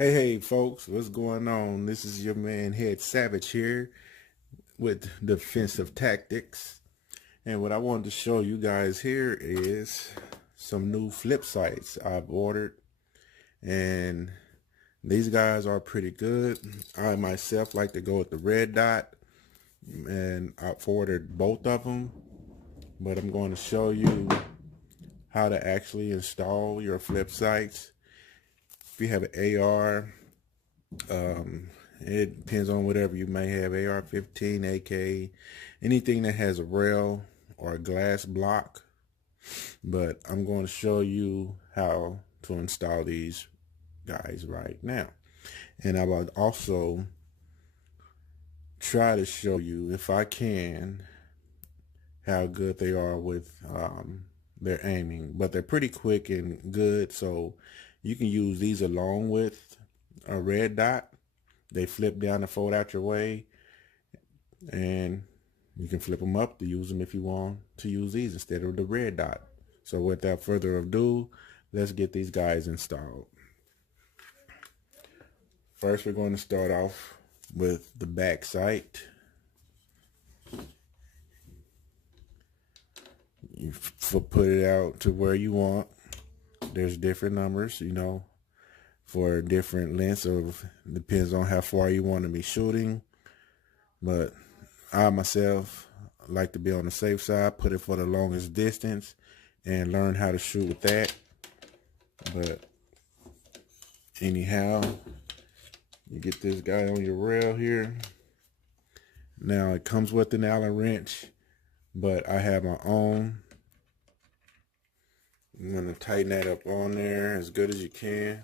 Hey folks, what's going on? This is your man Head Savage here with Defensive Tactics. And what I wanted to show you guys here is some new flip sites I've ordered. And these guys are pretty good. I myself like to go with the red dot. And I've ordered both of them. But I'm going to show you how to actually install your flip sites. If you have an AR, it depends on whatever you may have, AR-15, AK, anything that has a rail or a glass block. But I'm going to show you how to install these guys right now. And I will also try to show you, if I can, how good they are with their aiming. But they're pretty quick and good, so you can use these along with a red dot. They flip down and fold out your way, and you can flip them up to use them if you want to use these instead of the red dot. So without further ado, let's get these guys installed. First, we're going to start off with the back sight. You put it out to where you want. There's different numbers, for different lengths of, depends on how far you want to be shooting. But I myself like to be on the safe side, put it for the longest distance and learn how to shoot with that. But anyhow, you get this guy on your rail here. Now it comes with an Allen wrench, but I have my own. I'm going to tighten that up on there as good as you can.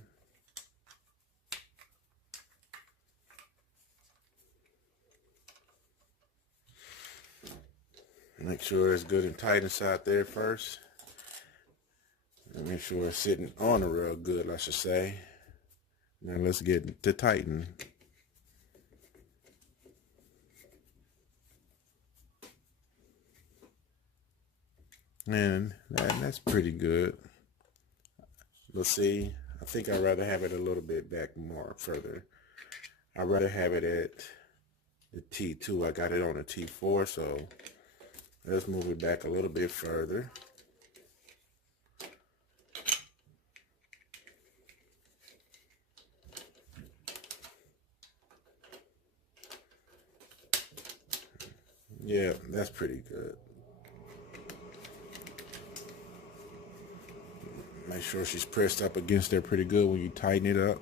Make sure it's good and tight inside there first. And make sure it's sitting on the rail good, I should say. Now let's get to tighten. And that's pretty good. Let's see. I think I'd rather have it a little bit back more further. I'd rather have it at the T2. I got it on a T4, so let's move it back a little bit further. Yeah, that's pretty good. Make sure she's pressed up against there pretty good when you tighten it up,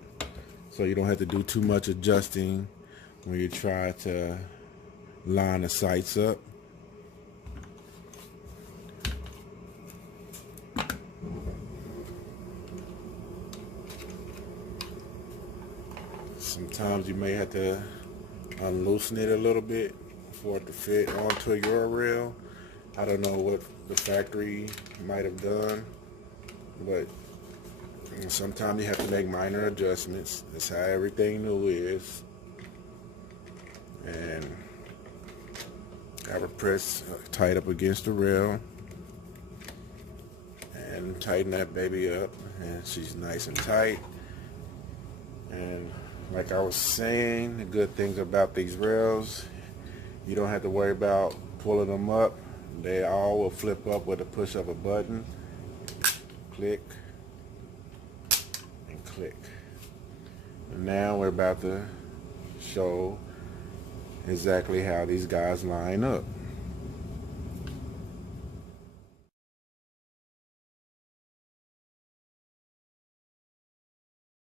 so you don't have to do too much adjusting when you try to line the sights up. Sometimes you may have to unloosen it a little bit for it to fit onto your rail. I don't know what the factory might have done, but sometimes you have to make minor adjustments. That's how everything new is. And I would press tight up against the rail and tighten that baby up, and she's nice and tight. And like I was saying, the good things about these rails, you don't have to worry about pulling them up. They all will flip up with a push of a button. Click and click. And now we're about to show exactly how these guys line up.